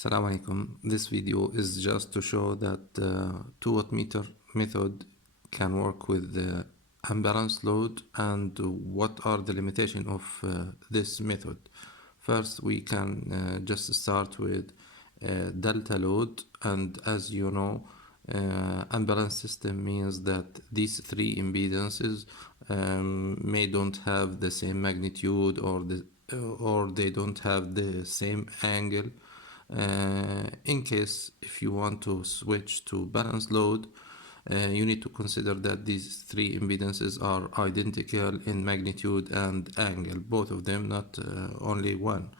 Assalamu alaikum. This video is just to show that the two-watt-meter method can work with the unbalanced load and what are the limitations of this method. First, we can just start with delta load, and as you know, unbalanced system means that these three impedances may don't have the same magnitude or they don't have the same angle. In case if you want to switch to balanced load, you need to consider that these three impedances are identical in magnitude and angle, both of them, not only one.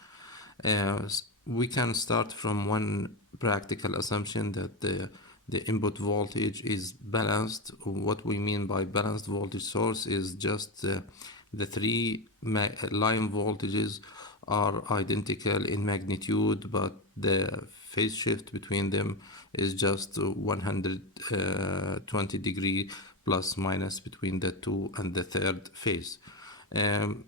We can start from one practical assumption that the input voltage is balanced. What we mean by balanced voltage source is just the three line voltages are identical in magnitude, but the phase shift between them is just 120 degree plus minus between the two and the third phase.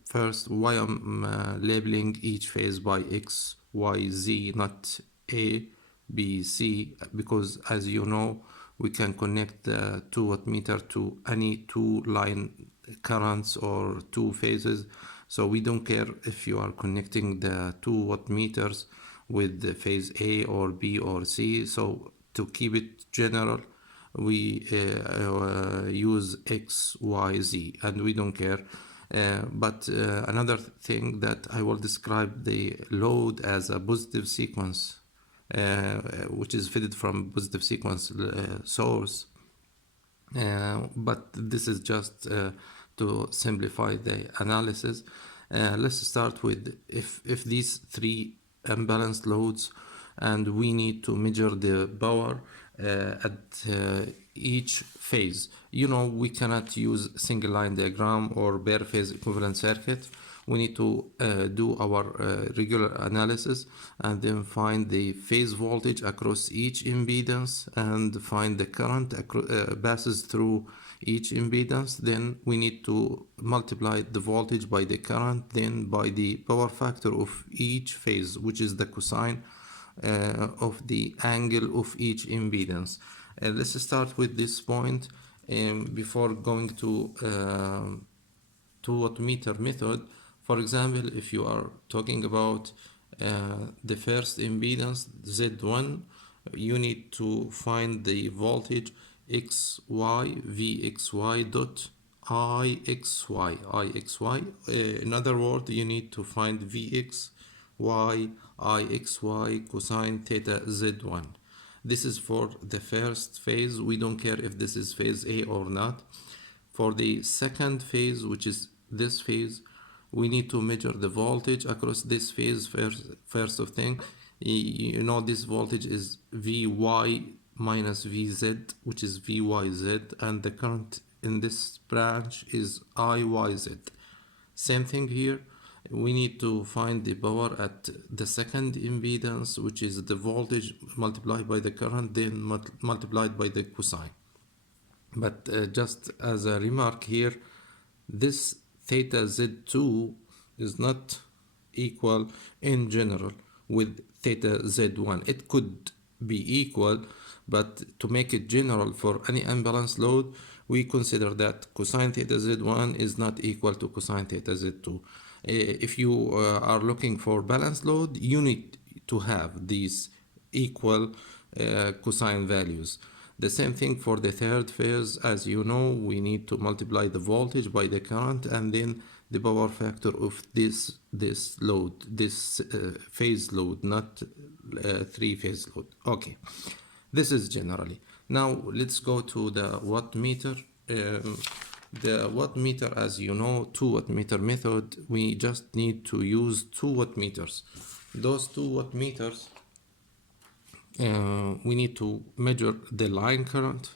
First, why I'm labeling each phase by X, Y, Z, not A, B, C, because as you know, we can connect the 2-watt meter to any two line currents or two phases. So we don't care if you are connecting the 2-watt meters with the phase A or B or C. So to keep it general, we use X, Y, Z, and we don't care. But another thing that I will describe the load as a positive sequence, which is fed from positive sequence source. But this is just to simplify the analysis. Let's start with if these three unbalanced loads, and we need to measure the power at each phase. You know, we cannot use single line diagram or bare phase equivalent circuit. We need to do our regular analysis and then find the phase voltage across each impedance and find the current passes through each impedance. Then we need to multiply the voltage by the current, then by the power factor of each phase, which is the cosine of the angle of each impedance. Let's start with this point before going to two-watt-meter method. For example, if you are talking about the first impedance Z1, you need to find the voltage XY VXY dot IXY. In other words, you need to find VXY IXY cosine theta Z1. This is for the first phase. We don't care if this is phase A or not. For the second phase, which is this phase, we need to measure the voltage across this phase first of thing. You know, this voltage is Vy minus Vz, which is Vyz, and the current in this branch is Iyz. Same thing here. We need to find the power at the second impedance, which is the voltage multiplied by the current, then multiplied by the cosine. But just as a remark here, this theta Z2 is not equal in general with theta Z1. It could be equal, but to make it general for any unbalanced load, we consider that cosine theta Z1 is not equal to cosine theta Z2. If you are looking for balanced load, you need to have these equal cosine values. The same thing for the third phase. As you know, we need to multiply the voltage by the current and then the power factor of this load, this phase load, not three-phase load. Okay, this is generally. Now let's go to the watt meter. The watt meter, as you know, two-watt meter method, we just need to use 2-watt meters. Those 2-watt meters, we need to measure the line current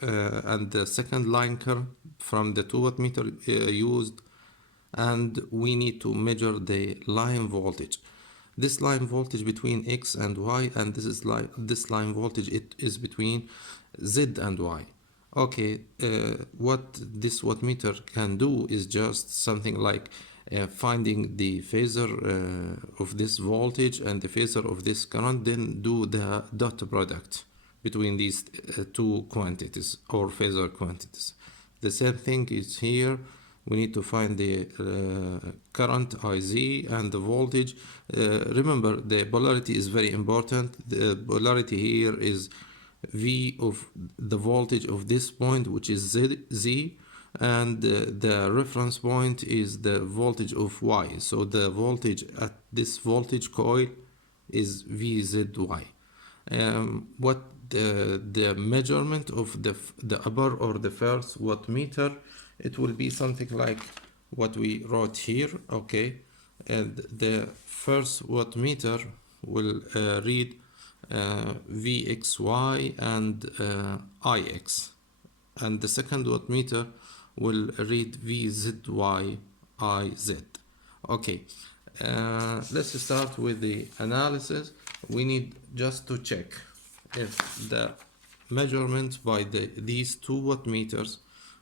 and the second line current from the 2-watt meter used, and we need to measure the line voltage. This line voltage between X and Y, and this line voltage, it is between Z and Y. Okay, what this watt meter can do is just something like finding the phasor of this voltage and the phasor of this current, then do the dot product between these two quantities or phasor quantities. The same thing is here. We need to find the current IZ and the voltage. Remember, the polarity is very important. The polarity here is V of the voltage of this point, which is Z, and the reference point is the voltage of Y. So the voltage at this voltage coil is VZY. What the measurement of the upper or the first wattmeter, it will be something like what we wrote here, okay? And the first wattmeter will read VXY and IX, and the second wattmeter will read VZY IZ. Okay, let's start with the analysis. We need just to check if the measurement by these 2 wattmeters,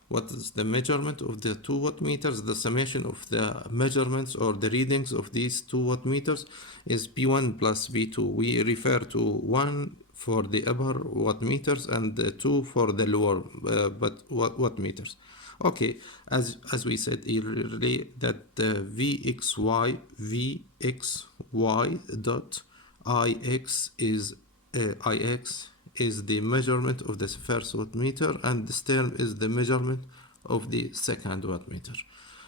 what is the measurement of the 2 wattmeters, the summation of the measurements or the readings of these 2 wattmeters is P1 plus P2. We refer to 1 for the upper wattmeters and 2 for the lower wattmeters. Okay, as we said earlier, that VXY dot IX is the measurement of the first wattmeter, and this term is the measurement of the second wattmeter.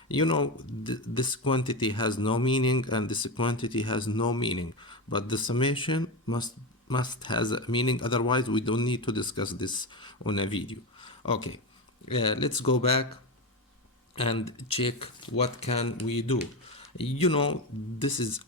You know, this quantity has no meaning and this quantity has no meaning, but the summation must has a meaning, otherwise we don't need to discuss this on a video. Okay, let's go back and check what can we do. You know, this is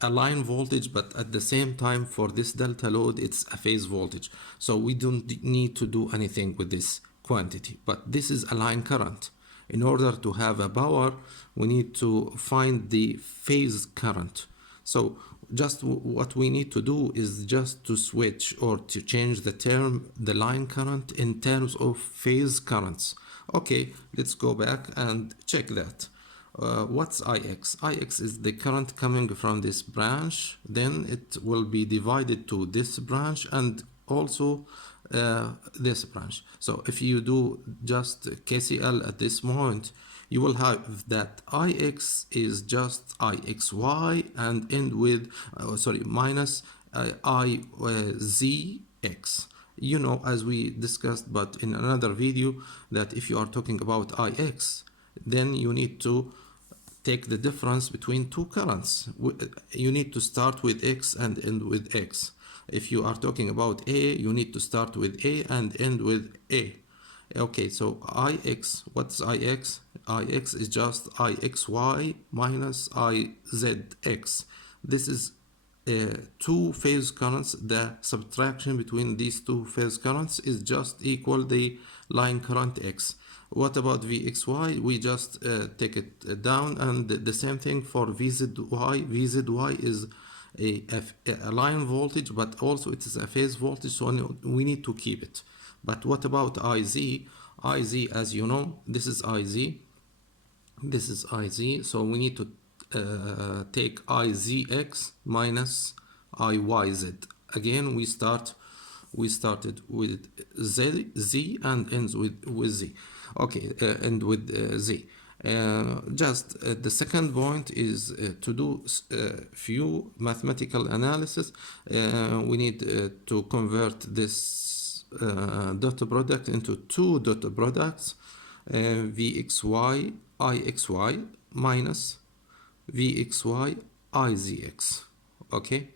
a line voltage, but at the same time for this delta load it's a phase voltage, so we don't need to do anything with this quantity. But this is a line current. In order to have a power, we need to find the phase current. So just what we need to do is just to switch or to change the term, the line current, in terms of phase currents. Okay, let's go back and check that. What's IX? IX is the current coming from this branch, then it will be divided to this branch and also this branch. So if you do just KCL at this point, you will have that IX is just IXY and end with minus IZX. You know, as we discussed but in another video, that if you are talking about IX, then you need to take the difference between two currents. You need to start with X and end with X. If you are talking about A, you need to start with A and end with A. Okay, so IX, what's IX? IX is just IXY minus IZX. This is two phase currents. The subtraction between these two phase currents is just equal the line current X. What about VXY? We just take it down, and the same thing for VZY. VZY is a line voltage, but also it is a phase voltage, so we need to keep it. But what about IZ? IZ, as you know, this is IZ. This is IZ, so we need to take IZX minus IYZ. Again, we started with Z and ends with Z. Okay, and with Z. The second point is to do few mathematical analysis. We need to convert this dot product into two dot products, VXY IXY minus VXY IZX. Okay,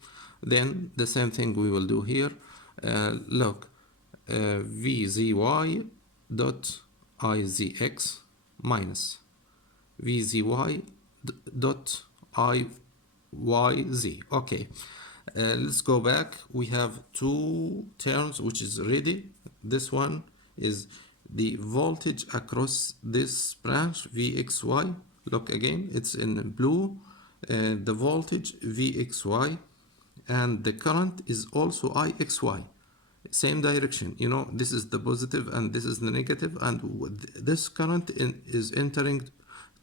then the same thing we will do here. Look, VZY dot IZX minus VZY dot IYZ. Okay, let's go back. We have two terms which is ready. This one is the voltage across this branch, VXY. Look again, it's in blue. The voltage VXY, and the current is also IXY. Same direction, you know, this is the positive and this is the negative, and this current is entering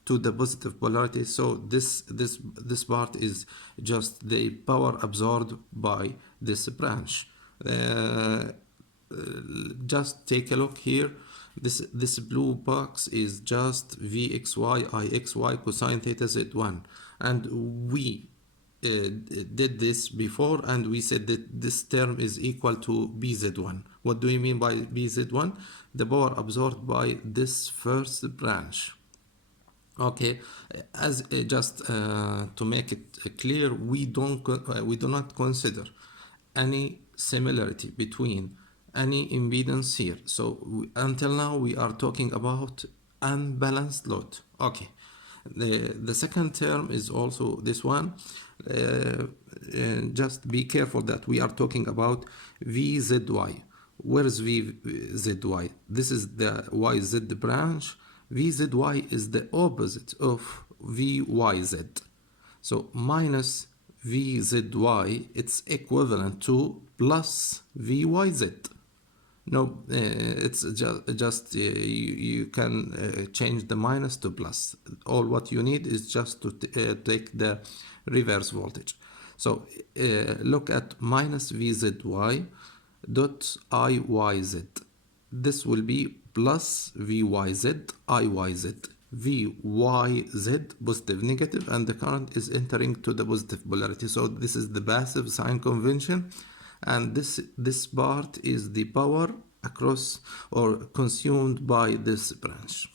to the positive polarity. So this part is just the power absorbed by this branch. Just take a look here. This blue box is just Vxy Ixy cosine theta z1, and we did this before, and we said that this term is equal to bz1. What do you mean by bz1? The power absorbed by this first branch. Okay, as just to make it clear, we do not consider any similarity between any impedance here. So until now we are talking about unbalanced load. Okay, the second term is also this one. Just be careful that we are talking about VZY. Where is VZY? This is the YZ branch. VZY is the opposite of VYZ. So minus VZY, it's equivalent to plus VYZ. No, it's just you can change the minus to plus. All what you need is just to take the reverse voltage. So look at minus VZY dot IYZ. This will be plus VYZ IYZ. VYZ positive negative, and the current is entering to the positive polarity. So this is the passive sign convention, and this part is the power across or consumed by this branch.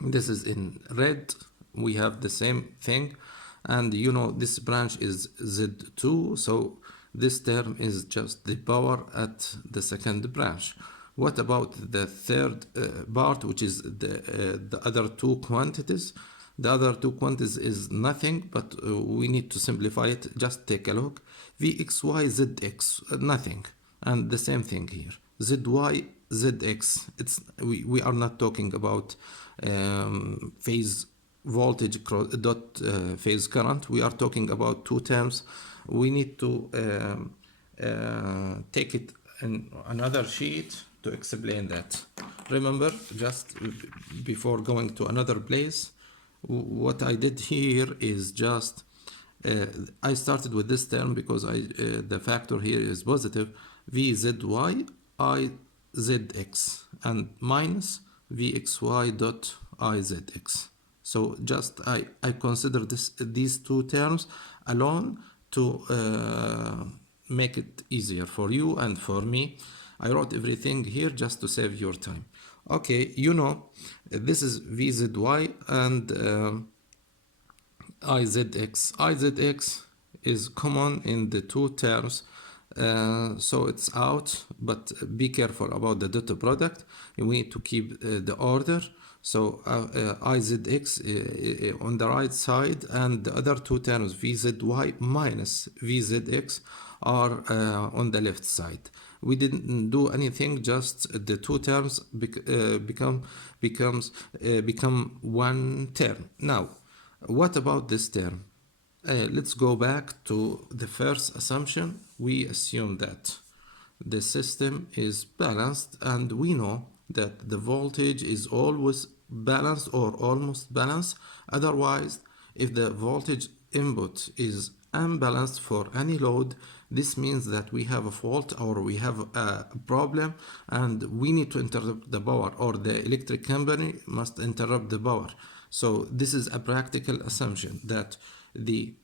This is in red. We have the same thing, and you know this branch is Z2, so this term is just the power at the second branch. What about the third part, which is the other two quantities? The other two quantities is nothing, but we need to simplify it. Just take a look. Vxy zx, nothing. And the same thing here. Zy zx. We are not talking about phase voltage dot phase current. We are talking about two terms. We need to take it in another sheet to explain that. Remember, just before going to another place, what I did here is just I started with this term because the factor here is positive, VZY IZX, and minus VXY dot IZX. So just I consider these two terms alone to make it easier for you and for me. I wrote everything here just to save your time. Okay, you know, this is VZY and IZX. IZX is common in the two terms, so it's out, but be careful about the dot product. We need to keep the order. So IZX on the right side, and the other two terms VZY minus VZX are on the left side. We didn't do anything, just the two terms become one term. Now, what about this term? Let's go back to the first assumption. We assume that the system is balanced, and we know that the voltage is always balanced or almost balanced. Otherwise, if the voltage input is unbalanced for any load, this means that we have a fault or we have a problem, and we need to interrupt the power, or the electric company must interrupt the power. So this is a practical assumption that the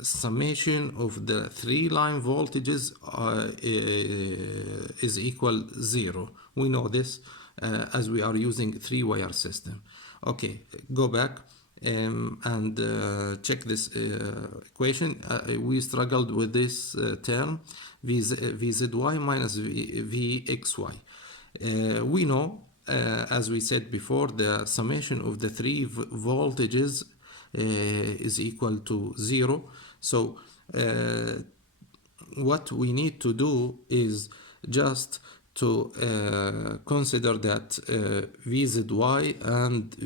summation of the three line voltages is equal 0. We know this as we are using three-wire system. Okay, go back and check this equation. We struggled with this term VZY minus VXY. We know, as we said before, the summation of the three voltages is equal to 0. So what we need to do is just to consider that VZY and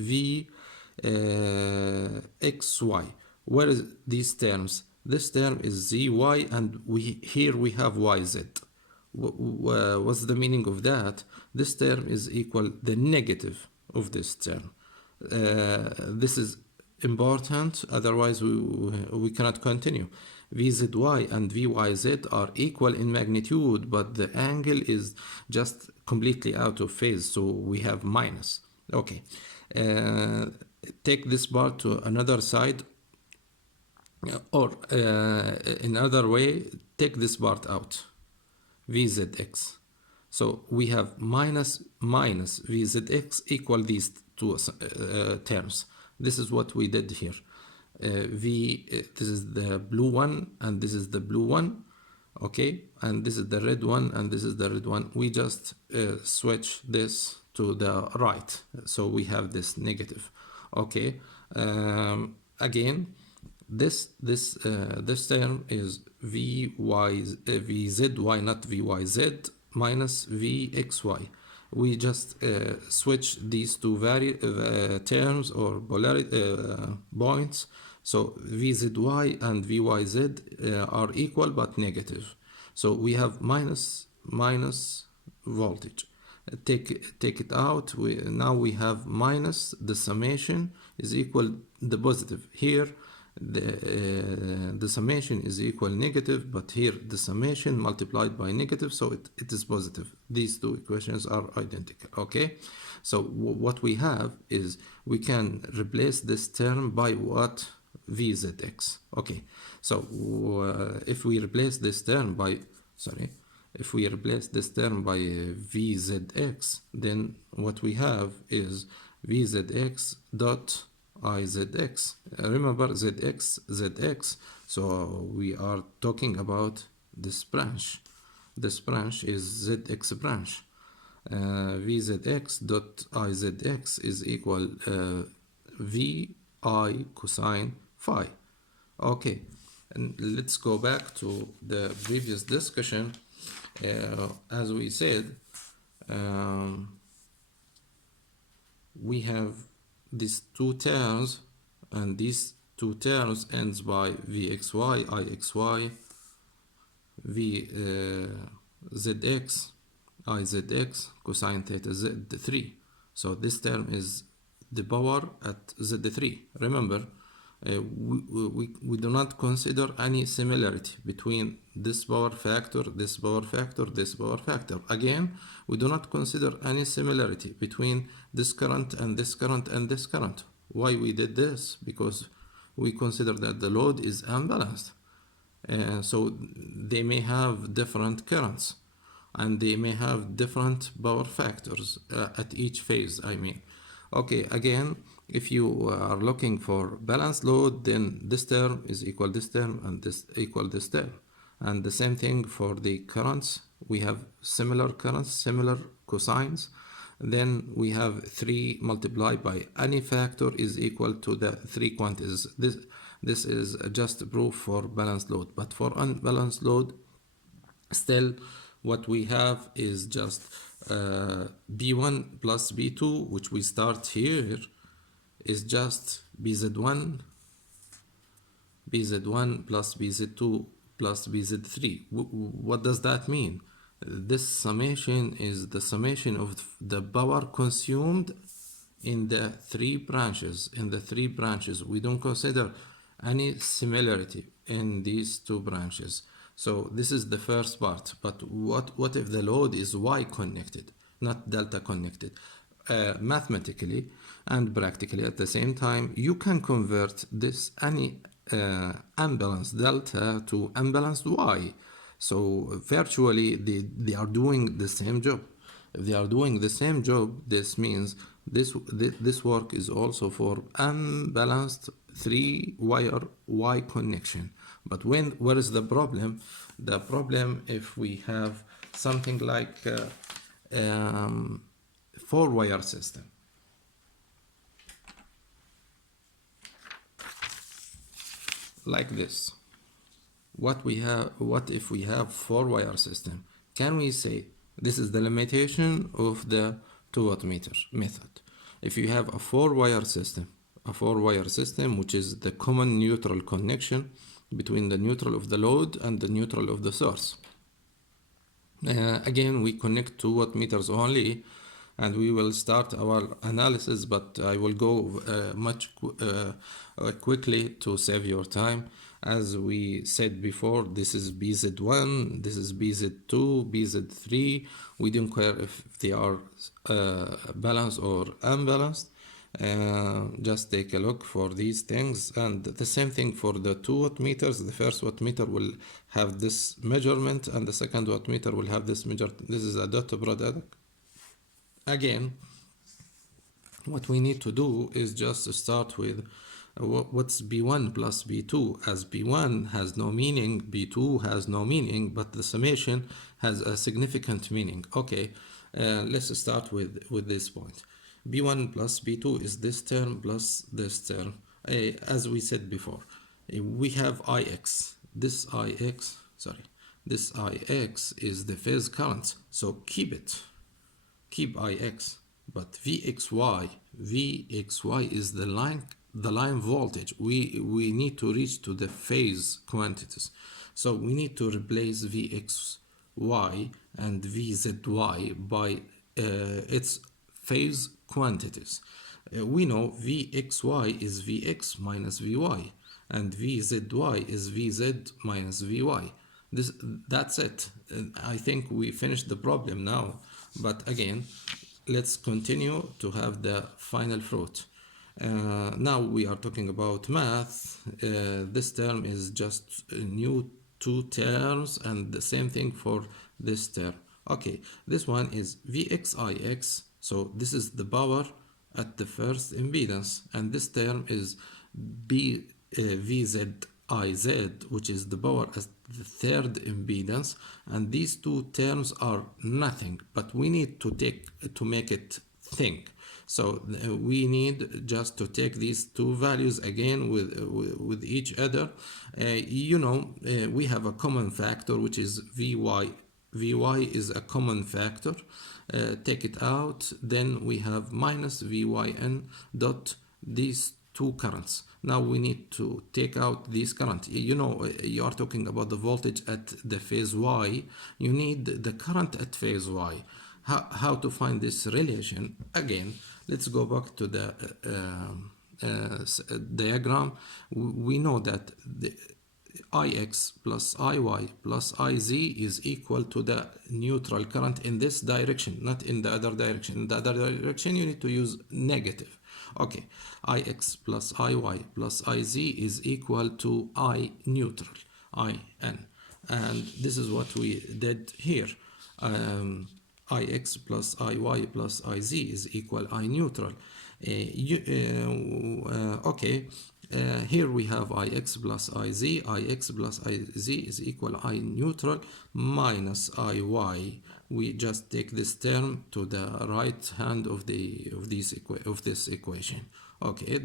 VXY. Where is these terms? This term is ZY, and here we have YZ. What's the meaning of that? This term is equal the negative of this term. This is important, otherwise we cannot continue. VZY and VYZ are equal in magnitude, but the angle is just completely out of phase, so we have minus. Okay, take this part to another side, or another way, take this part out, VZX. So we have minus VZX equal these two terms. This is what we did here. This is the blue one and this is the blue one, okay, and this is the red one and this is the red one. We just switch this to the right, so we have this negative. Okay, again, this term is VZY, not VYZ, minus VXY. We just switch these two terms or polarity points. So VZY and VYZ are equal but negative. So we have minus voltage. Take it out. Now we have minus, the summation is equal the positive. Here the summation is equal negative, but here the summation multiplied by negative, so it is positive. These two equations are identical. Okay, so what we have is we can replace this term by what? VZX. Okay, so if we replace this term by VZX, then what we have is VZX dot IZX. Remember ZX, so we are talking about this branch. This branch is ZX branch. VZX dot IZX is equal VI cosine phi. Okay, and let's go back to the previous discussion. As we said, we have these two terms, and these two terms ends by VXY, IXY, VZX, IZX, cosine theta Z3. So this term is the power at Z3. Remember, we do not consider any similarity between this power factor, this power factor, this power factor. Again, we do not consider any similarity between this current and this current and this current. Why we did this? Because we consider that the load is unbalanced. So they may have different currents and they may have different power factors at each phase, I mean. Okay, again, if you are looking for balanced load, then this term is equal this term and this equal this term. And the same thing for the currents. We have similar currents, similar cosines. Then we have 3 multiplied by any factor is equal to the 3 quantities. This is just proof for balanced load. But for unbalanced load, still what we have is just B1 plus B2, which we start here, is just BZ1 plus BZ2 plus BZ3. What does that mean? This summation is the summation of the power consumed in the 3 branches. In the 3 branches, we don't consider any similarity in these 2 branches. So this is the first part. But what if the load is Y connected, not delta connected? Mathematically and practically at the same time, you can convert this any unbalanced delta to unbalanced Y. So virtually they are doing the same job. If they are doing the same job, this means this work is also for unbalanced 3-wire Y connection. But where is the problem? The problem if we have something like 4-wire system. Like this. What if we have 4-wire system? Can we say this is the limitation of the 2-wattmeter method? If you have a 4-wire system, which is the common neutral connection between the neutral of the load and the neutral of the source. Again, we connect 2-wattmeters only, and we will start our analysis, but I will go quickly to save your time. As we said before, this is BZ1, this is BZ2, BZ3. We don't care if they are balanced or unbalanced. Just take a look for these things, and the same thing for the 2 watt meters. The first watt meter will have this measurement, and the second watt meter will have this measure. This is a dot product. Again, what we need to do is just start with what's B1 plus B2, as B1 has no meaning, B2 has no meaning, but the summation has a significant meaning. Okay, let's start with this point. B1 plus B2 is this term plus this term. As we said before, we have Ix. This Ix is the phase current, so keep it. Keep Ix. But Vxy is the line voltage. We need to reach to the phase quantities. So we need to replace Vxy and Vzy by its phase quantities. We know Vxy is Vx minus Vy, and Vzy is Vz minus Vy. That's it. I think we finished the problem now. But again, let's continue to have the final fruit. Now we are talking about math. This term is just new two terms, and the same thing for this term. Okay, this one is Vxix, so this is the power at the first impedance, and this term is Vziz, which is the power at the third impedance, and these two terms are nothing, but we need to make it think. So we need just to take these two values again with each other. We have a common factor, which is Vy. Vy is a common factor. Take it out, then we have minus Vyn dot these two currents. Now we need to take out these current. You are talking about the voltage at the phase Y. You need the current at phase Y. How to find this relation? Again, let's go back to the diagram. We know that the Ix plus Iy plus Iz is equal to the neutral current in this direction, not in the other direction. In the other direction, you need to use negative. Okay, Ix plus Iy plus Iz is equal to I neutral, In. And this is what we did here. Ix plus Iy plus Iz is equal I neutral. Okay. Here we have Ix plus Iz. Ix plus Iz is equal I neutral minus Iy. We just take this term to the right hand of this equation. Okay,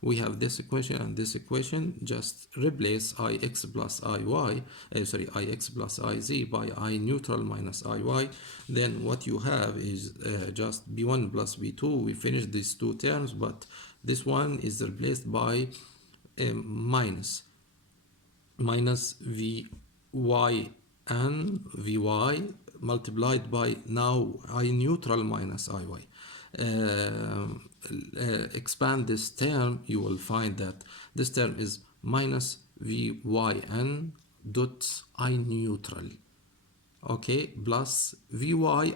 we have this equation and this equation. Just replace Ix plus Iy, Ix plus Iz by I neutral minus Iy. Then what you have is just B1 plus B2. We finished these two terms, but this one is replaced by minus Vy multiplied by now I neutral minus Iy. Expand this term, you will find that this term is minus Vyn dot I neutral. Okay, plus Vyiy.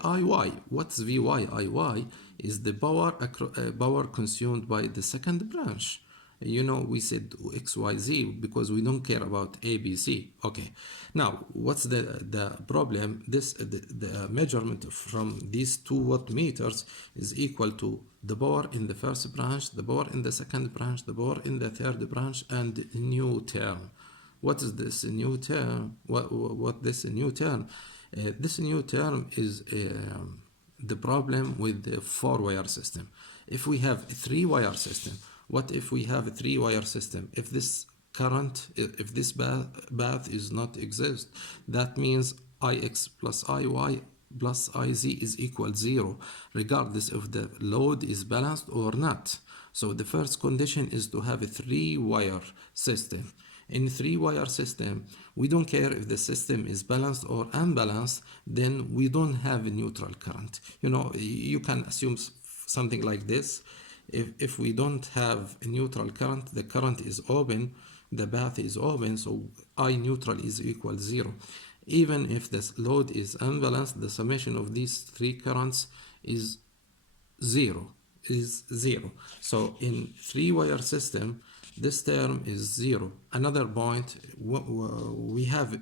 What's Vyiy? Is the power consumed by the second branch. We said XYZ because we don't care about ABC. Okay, now what's the problem? The measurement from these 2 watt meters is equal to the power in the first branch, the power in the second branch, the power in the third branch, and new term. What is this new term? What this new term? This new term is the problem with the 4-wire system. If we have a 3-wire system, what if we have a 3-wire system? If this current, if this path is not exist, that means Ix plus Iy plus Iz is equal 0, regardless if the load is balanced or not. So the first condition is to have a 3-wire system. In three-wire system, we don't care if the system is balanced or unbalanced, then we don't have a neutral current. You know, you can assume something like this. If we don't have a neutral current, the current is open, the path is open, so I neutral is equal 0. Even if the load is unbalanced, the summation of these three currents is 0. So in three-wire system, this term is 0. Another point, we have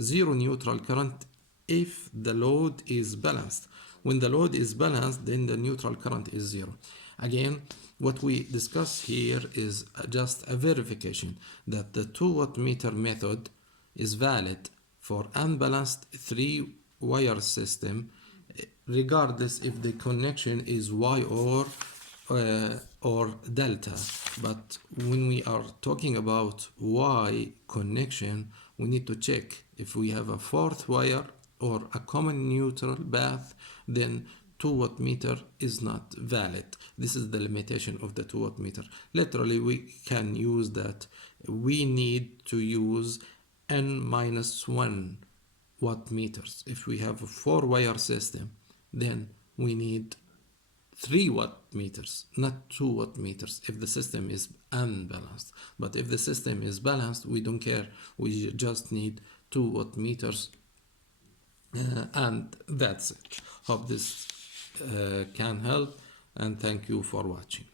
zero neutral current if the load is balanced. When the load is balanced, then the neutral current is 0. Again, what we discuss here is just a verification that the 2-watt-meter method is valid for unbalanced three-wire system, regardless if the connection is Y or delta. But when we are talking about Y connection, we need to check if we have a fourth wire or a common neutral path, then 2-watt-meter is not valid. This is the limitation of the 2-watt-meter. Literally, we can use that. We need to use n-1 watt meters. If we have a 4-wire system, then we need 3-watt meters, not 2-watt meters, if the system is unbalanced. But if the system is balanced, we don't care. We just need 2-watt meters, and that's it. Hope this can help, and thank you for watching.